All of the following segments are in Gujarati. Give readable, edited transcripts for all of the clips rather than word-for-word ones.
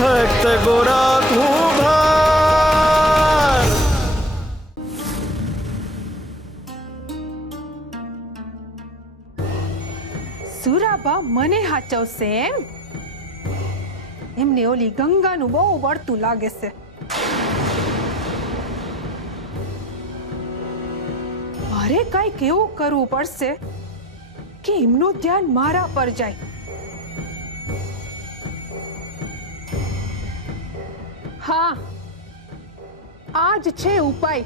ભક્ત ગોરા કુંભાર. સુરાબા મને હાચવશે એમ? એમને ઓલી ગંગાનું બહુ વળતું લાગે છે. મારે કઈક એવું કરવું પડશે કે એમનું ધ્યાન મારા પર જાય. હા, આ જ છે ઉપાય.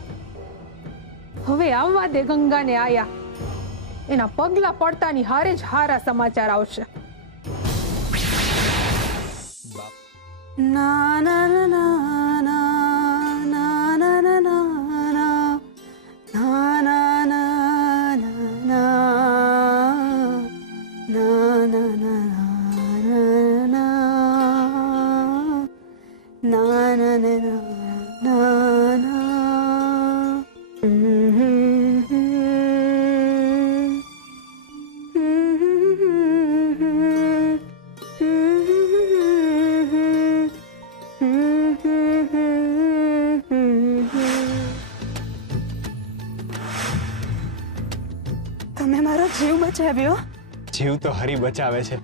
હવે આવવા દે ગંગાને આયા. એના પગલા પડતાની હારે જ હારા સમાચાર આવશે. ના ના ના ના ના ના ના ના ના તમે મારો જીવ બચાવ્યો. જીવ તો હરી બચાવે છે.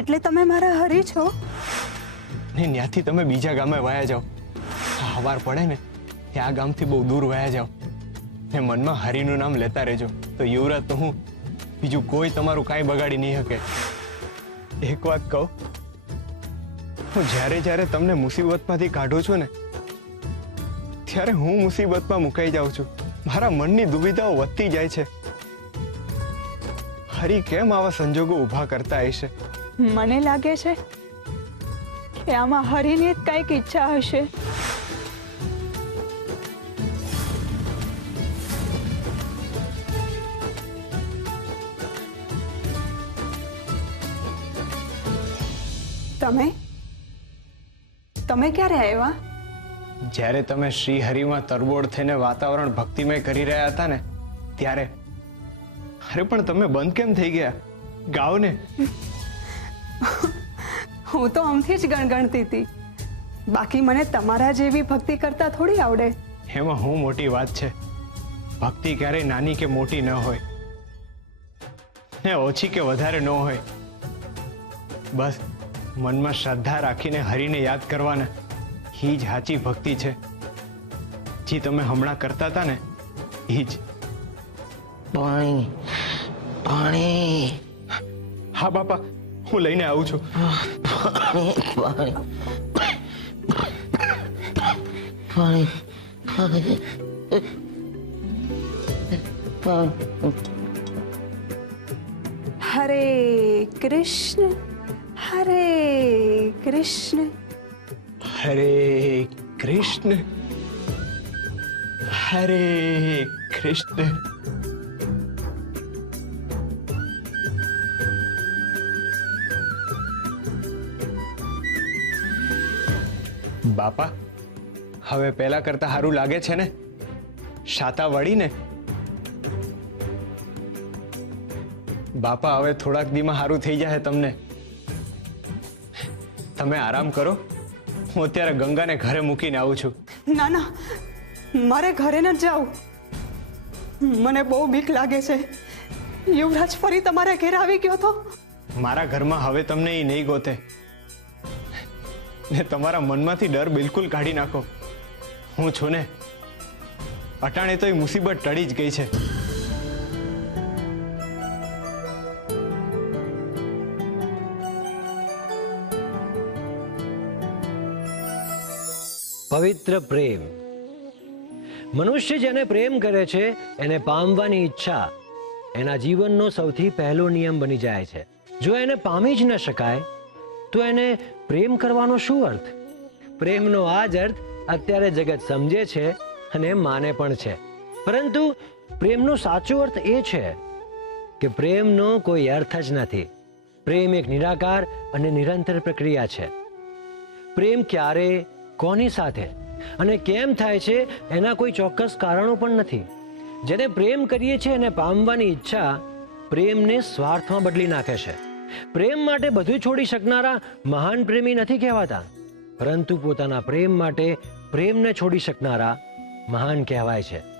એટલે તમે મારા હરી છો? ને ત્યાંથી તમે બીજા ગામે વયા જાઓ. હવાર પડે ને ત્યાં આ ગામથી બહુ દૂર વયા જાઓ ને મનમાં હરીનું નામ લેતા રહેજો. તો યુવરાજ તો હું, બીજું કોઈ તમારું કાંઈ બગાડી નહીં શકે. એક વાત કહું, હું જ્યારે જ્યારે તમને મુસીબતમાંથી કાઢું છું ને ત્યારે હું મુસીબતમાં મુકાઈ જાઉં છું. મારા મનની દુવિધાઓ વધતી જાય છે. હરી કેમ આવા સંજોગો ઊભા કરતા હશે? મને લાગે છે કે આમાં હરીની જ કંઈક ઈચ્છા હશે. તમે ક્યારે આવ્યા? જ્યારે તમે શ્રી હરિમાં તરબોળ થઈને વાતાવરણ ભક્તિમય કરી રહ્યા હતા ને ત્યારે. અરે પણ તમે બંધ કેમ થઈ ગયા? ગાઓ ને. હું તો આમથી જ ગણગણતી હતી. બાકી મને તમારા જેવી ભક્તિ કરતા થોડી આવડે. એમાં હું મોટી વાત છે? ભક્તિ ક્યારેય નાની કે મોટી ન હોય ને ઓછી કે વધારે ન હોય. બસ મનમાં શ્રદ્ધા રાખીને હરિને યાદ કરવાના, એ જ સાચી ભક્તિ છે. જે તમે હમણાં કરતા હતા ને એ જ. પાણી પાણી. હા બાપા, હું લઈને આવું છું. પાણી પાણી પાણી પાણી. હરે કૃષ્ણ હરે કૃષ્ણ હરે કૃષ્ણ હરે કૃષ્ણ. બાપા, હવે પહેલા કરતા સારું લાગે છે ને? શાતા વળી ને? બાપા, હવે થોડાક દીમાં સારું થઈ જાય તમને. તમે આરામ કરો. હું અત્યારે ગંગાને ઘરે મૂકીને આવું છું. ના ના, મારે ઘરે ન જાઉં. મને બહુ બીક લાગે છે. યુવરાજ ફરી તમારા ઘરે આવી ગયો તો? મારા ઘરમાં હવે તમને એ નહીં ગોતે ને તમારા મનમાંથી ડર બિલકુલ કાઢી નાખો. હું છું ને. અટાણે તો એ મુસીબત ટળી જ ગઈ છે. પવિત્ર પ્રેમ. મનુષ્ય જેને પ્રેમ કરે છે એને પામવાની ઈચ્છા એના જીવનનો સૌથી પહેલો નિયમ બની જાય છે. જો એને પામી જ ન શકાય તો એને પ્રેમ કરવાનો શું અર્થ? પ્રેમનો આ જ અર્થ અત્યારે જગત સમજે છે અને માને પણ છે. પરંતુ પ્રેમનો સાચો અર્થ એ છે કે પ્રેમનો કોઈ અર્થ જ નથી. પ્રેમ એક નિરાકાર અને નિરંતર પ્રક્રિયા છે. પ્રેમ ક્યારે, કોની સાથે અને કેમ થાય છે એના કોઈ ચોક્કસ કારણો પણ નથી. જેને પ્રેમ કરીએ છીએ એને પામવાની ઈચ્છા પ્રેમને સ્વાર્થમાં બદલી નાખે છે પ્રેમ માટે બધું છોડી શકનારા મહાન પ્રેમી નથી કહેવાતા, પરંતુ પોતાના પ્રેમ માટે પ્રેમને છોડી શકનારા મહાન કહેવાય છે.